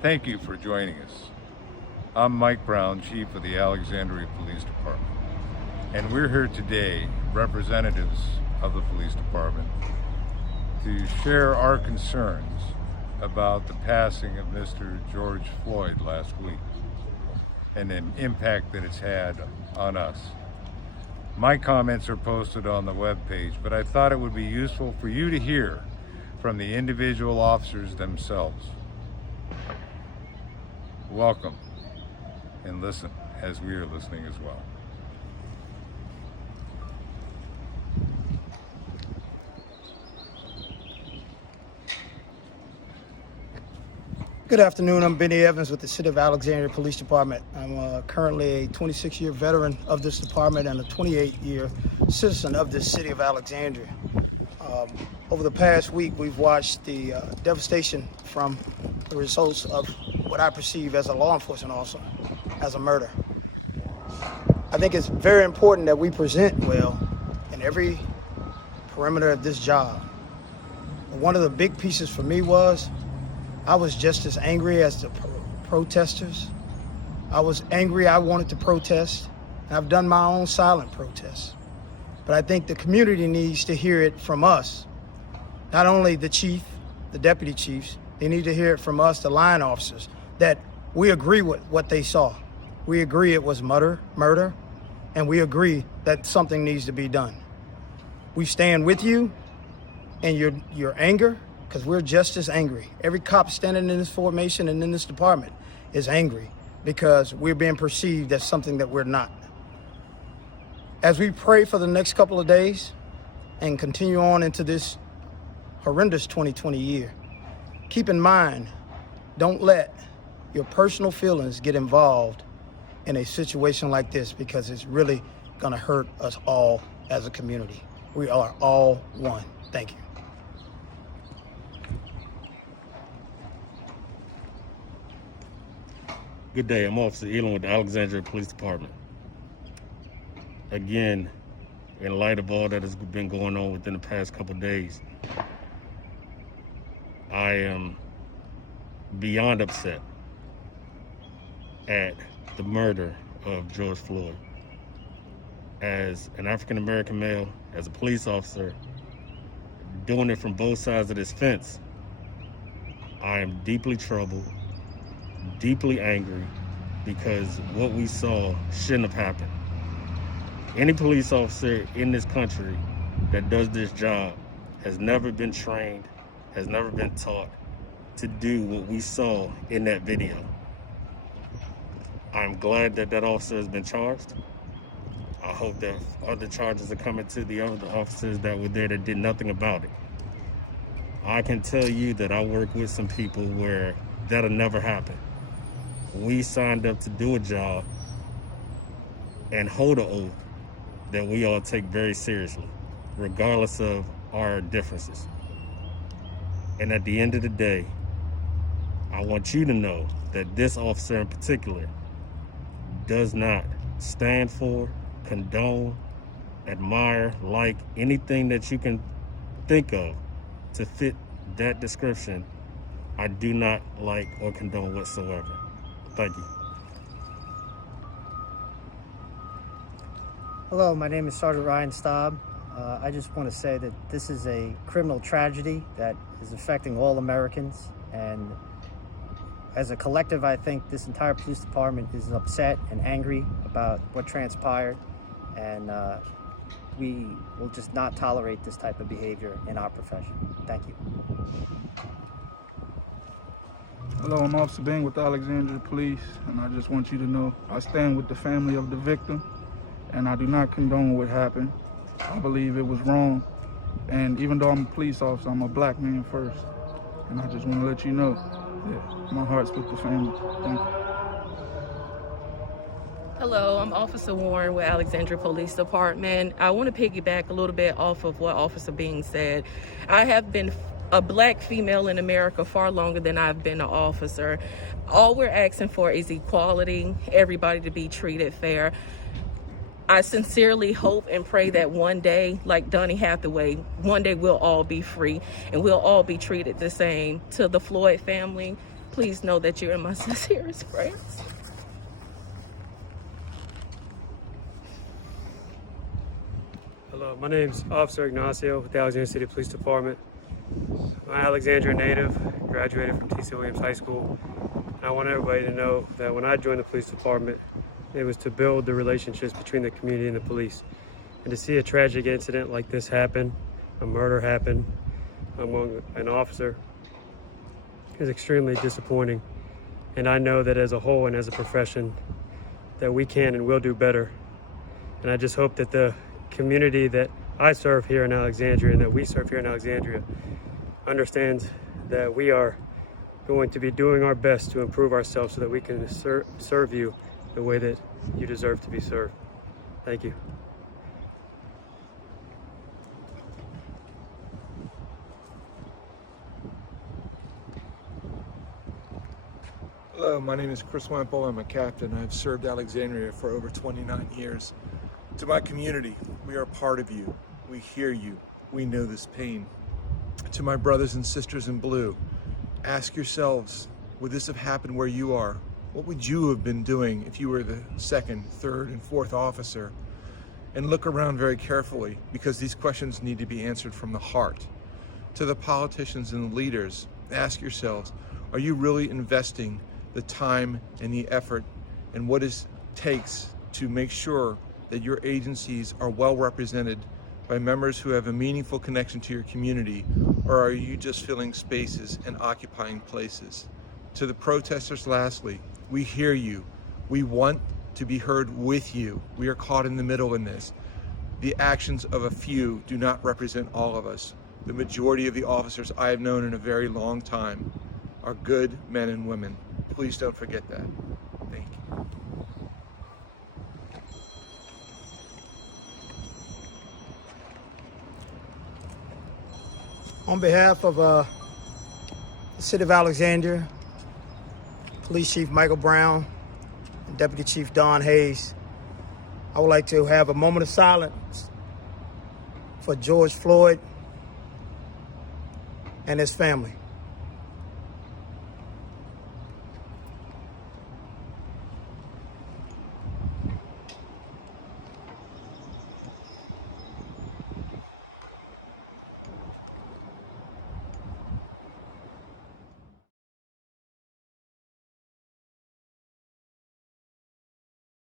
Thank you for joining us. I'm Mike Brown, Chief of the Alexandria Police Department, and we're here today, representatives of the Police Department, to share our concerns about the passing of Mr. George Floyd last week and an impact that it's had on us. My comments are posted on the webpage, but I thought it would be useful for you to hear from the individual officers themselves. Welcome, and listen as we are listening as well. Good afternoon. I'm Benny Evans with the City of Alexandria Police Department. I'm currently a 26-year veteran of this department and a 28-year citizen of this city of Alexandria. Over the past week, we've watched the devastation from the results of what I perceive as a law enforcement officer, as a murder. I think it's very important that we present well in every perimeter of this job. One of the big pieces for me was I was just as angry as the protesters. I was angry, I wanted to protest, and I've done my own silent protests. But I think the community needs to hear it from us. Not only the chief, the deputy chiefs, they need to hear it from us, the line officers, that we agree with what they saw. We agree it was murder, and we agree that something needs to be done. We stand with you in your anger, because we're just as angry. Every cop standing in this formation and in this department is angry because we're being perceived as something that we're not. As we pray for the next couple of days and continue on into this horrendous 2020 year, keep in mind, don't let your personal feelings get involved in a situation like this, because it's really gonna hurt us all as a community. We are all one. Thank you. Good day, I'm Officer Elam with the Alexandria Police Department. Again, in light of all that has been going on within the past couple of days, I am beyond upset at the murder of George Floyd. As an African-American male, as a police officer, doing it from both sides of this fence, I am deeply troubled, deeply angry, because what we saw shouldn't have happened. Any police officer in this country that does this job has never been trained, has never been taught to do what we saw in that video. I'm glad that that officer has been charged. I hope that other charges are coming to the other officers that were there that did nothing about it. I can tell you that I work with some people where that'll never happen. We signed up to do a job and hold an oath that we all take very seriously, regardless of our differences. And at the end of the day, I want you to know that this officer in particular does not stand for, condone, admire, like anything that you can think of to fit that description. I do not like or condone whatsoever. Thank you. Hello, my name is Sergeant Ryan Staub. I just want to say that this is a criminal tragedy that is affecting all Americans, and as a collective, I think this entire police department is upset and angry about what transpired, and we will just not tolerate this type of behavior in our profession. Thank you. Hello, I'm Officer Bing with the Alexandria Police, and I just want you to know I stand with the family of the victim, and I do not condone what happened. I believe it was wrong, and even though I'm a police officer, I'm a black man first, and I just want to let you know that my heart's with the family. Thank you. Hello, I'm Officer Warren with Alexandria Police Department. I want to piggyback a little bit off of what Officer Bing said. I have been a black female in America far longer than I've been an officer. All we're asking for is equality, everybody to be treated fair. I sincerely hope and pray that one day, like Donny Hathaway, one day we'll all be free and we'll all be treated the same. To the Floyd family, please know that you're in my sincerest prayers. Hello, my name's Officer Ignacio with the Alexandria City Police Department. I'm an Alexandria native, graduated from T.C. Williams High School. And I want everybody to know that when I joined the police department, it was to build the relationships between the community and the police. And to see a tragic incident like this happen, a murder happen among an officer, is extremely disappointing. And I know that as a whole and as a profession, that we can and will do better. And I just hope that the community that I serve here in Alexandria and that we serve here in Alexandria understands that we are going to be doing our best to improve ourselves so that we can serve you the way that you deserve to be served. Thank you. Hello, my name is Chris Wemple. I'm a captain. I've served Alexandria for over 29 years. To my community, we are part of you. We hear you. We know this pain. To my brothers and sisters in blue, ask yourselves, would this have happened where you are? What would you have been doing if you were the second, third, and fourth officer? And look around very carefully, because these questions need to be answered from the heart. To the politicians and the leaders, ask yourselves, are you really investing the time and the effort and what it takes to make sure that your agencies are well represented by members who have a meaningful connection to your community, or are you just filling spaces and occupying places? To the protesters, lastly, we hear you. We want to be heard with you. We are caught in the middle in this. The actions of a few do not represent all of us. The majority of the officers I have known in a very long time are good men and women. Please don't forget that. Thank you. On behalf of the City of Alexandria, Police Chief Michael Brown, and Deputy Chief Don Hayes, I would like to have a moment of silence for George Floyd and his family.